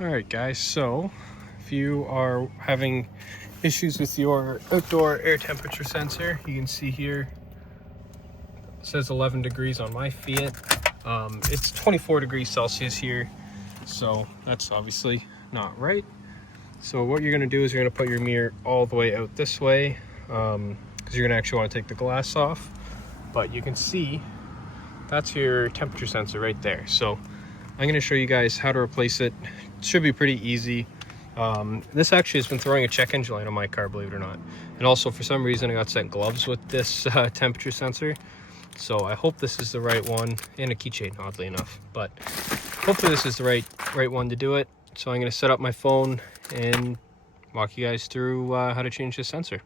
Alright guys, so if you are having issues with your outdoor air temperature sensor, you can see here it says 11 degrees on my Fiat. It's 24 degrees Celsius here, so that's obviously not right. So what you're going to do is you're going to put your mirror all the way out this way, because you're going to actually want to take the glass off. But you can see that's your temperature sensor right there. So I'm going to show you guys how to replace it. It should be pretty easy. This actually has been throwing a check engine light on my car, believe it or not. And also for some reason I got sent gloves with this temperature sensor. So I hope this is the right one, and a keychain, oddly enough. But hopefully this is the right one to do it. So I'm going to set up my phone and walk you guys through how to change this sensor.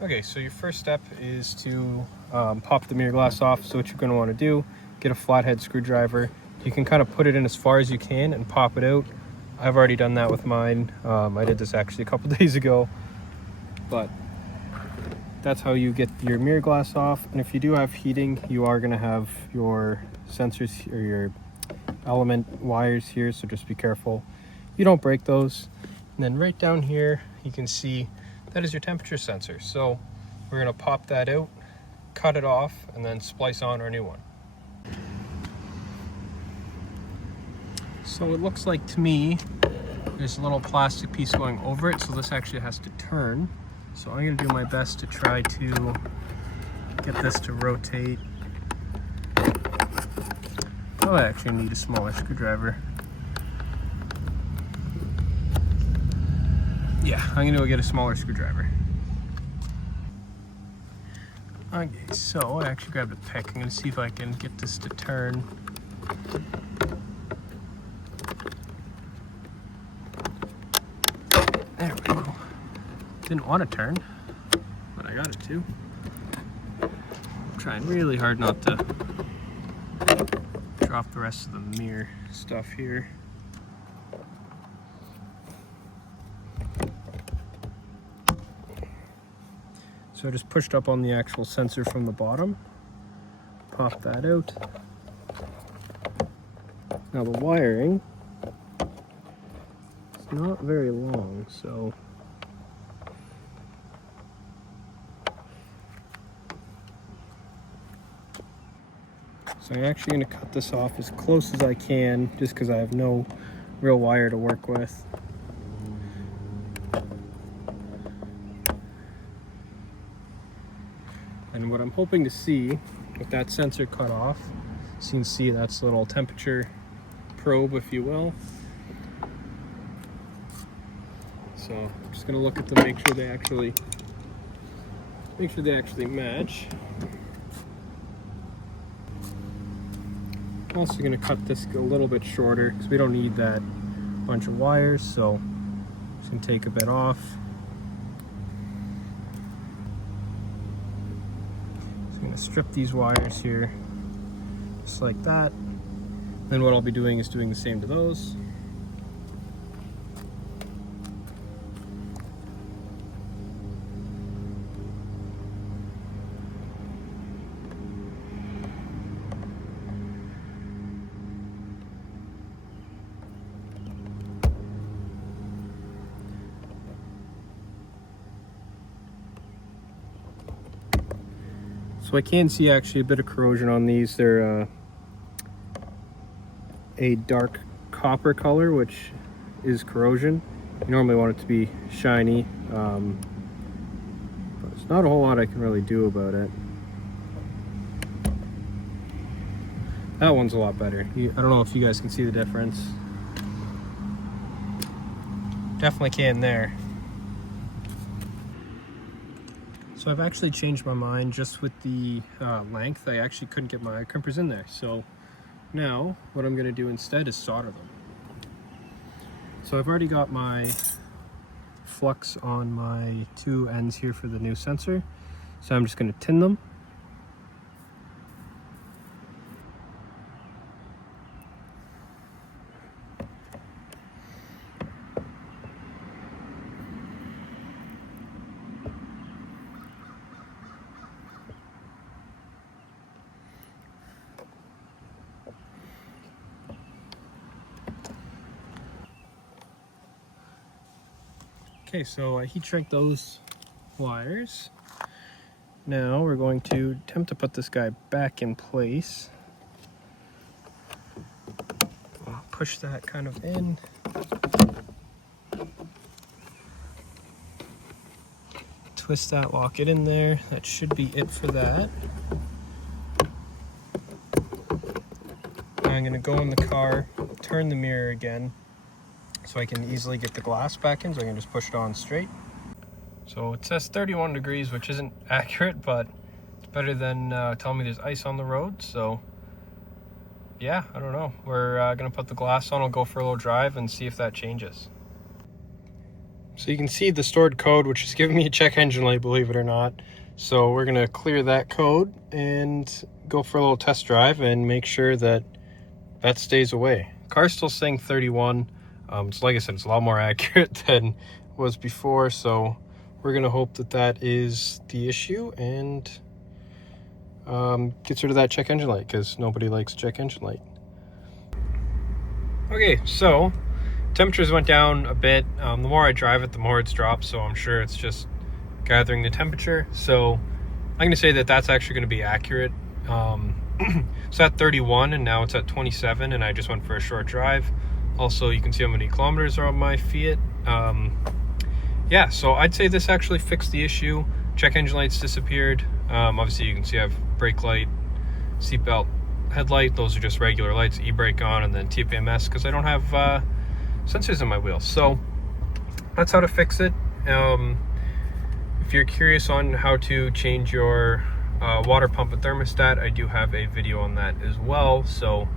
Okay, so your first step is to pop the mirror glass off. So what you're going to want to do, get a flathead screwdriver. You can kind of put it in as far as you can and pop it out. I've already done that with mine. I did this actually a couple days ago, but that's how you get your mirror glass off. And if you do have heating, you are going to have your sensors or your element wires here, so just be careful you don't break those. And then right down here you can see that is your temperature sensor. So we're going to pop that out, cut it off, and then splice on our new one. So it looks like to me there's a little plastic piece going over it, so this actually has to turn. So I'm going to do my best to try to get this to rotate. Oh, I actually need a smaller screwdriver. Yeah, I'm going to go get a smaller screwdriver. Okay, so I actually grabbed a pick. I'm going to see if I can get this to turn. There we go. Didn't want to turn, but I got it to. I'm trying really hard not to drop the rest of the mirror stuff here. So I just pushed up on the actual sensor from the bottom, pop that out. Now the wiring, it's not very long, so I'm actually going to cut this off as close as I can, just because I have no real wire to work with. And what I'm hoping to see with that sensor cut off, so you can see that's a little temperature probe, if you will. So I'm just going to look at them, make sure they actually match. I'm also going to cut this a little bit shorter because we don't need that bunch of wires, so I'm just going to take a bit off. So I'm going to strip these wires here just like that. Then what I'll be doing is doing the same to those. So I can see actually a bit of corrosion on these. They're a dark copper color, which is corrosion. You normally want it to be shiny, but there's not a whole lot I can really do about it. That one's a lot better. I don't know if you guys can see the difference. Definitely can there. So I've actually changed my mind just with the length. I actually couldn't get my crimpers in there. So now what I'm going to do instead is solder them. So I've already got my flux on my two ends here for the new sensor. So I'm just going to tin them. Okay, so I heat shrink those wires. Now we're going to attempt to put this guy back in place. I'll push that kind of in. Twist that, lock it in there. That should be it for that. Now I'm going to go in the car, turn the mirror again so I can easily get the glass back in, so I can just push it on straight. So it says 31 degrees, which isn't accurate, but it's better than telling me there's ice on the road. So yeah, I don't know. We're going to put the glass on. I'll go for a little drive and see if that changes. So you can see the stored code, which is giving me a check engine light, believe it or not. So we're going to clear that code and go for a little test drive and make sure that that stays away. Car's still saying 31. So like I said, it's a lot more accurate than it was before. So we're going to hope that that is the issue and gets rid of that check engine light, because nobody likes check engine light. Okay, so temperatures went down a bit. The more I drive it, the more it's dropped, so I'm sure it's just gathering the temperature. So I'm going to say that that's actually going to be accurate. It's at 31 and now it's at 27, and I just went for a short drive. Also, you can see how many kilometers are on my Fiat. Yeah, so I'd say this actually fixed the issue. Check engine lights disappeared. Obviously you can see I have brake light, seatbelt, headlight. Those are just regular lights, e-brake on, and then TPMS because I don't have sensors in my wheels. So that's how to fix it. If you're curious on how to change your water pump and thermostat, I do have a video on that as well, so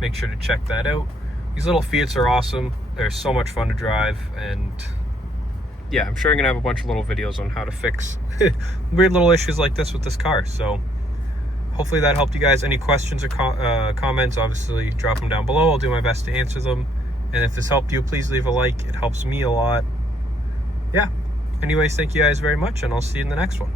make sure to check that out. These little Fiats are awesome. They're so much fun to drive, and yeah, I'm sure I'm gonna have a bunch of little videos on how to fix weird little issues like this with this car. So hopefully that helped you guys. Any questions or comments, obviously drop them down below. I'll do my best to answer them. And if this helped you, please leave a like. It helps me a lot. Yeah. Anyways, thank you guys very much, and I'll see you in the next one.